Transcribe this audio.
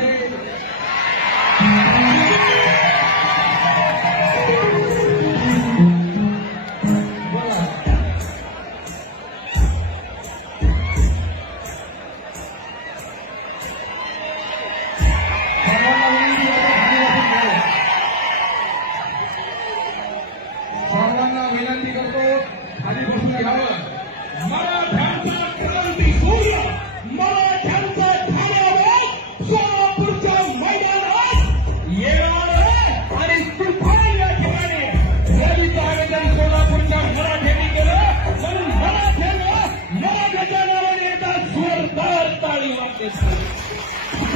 name. Thank you.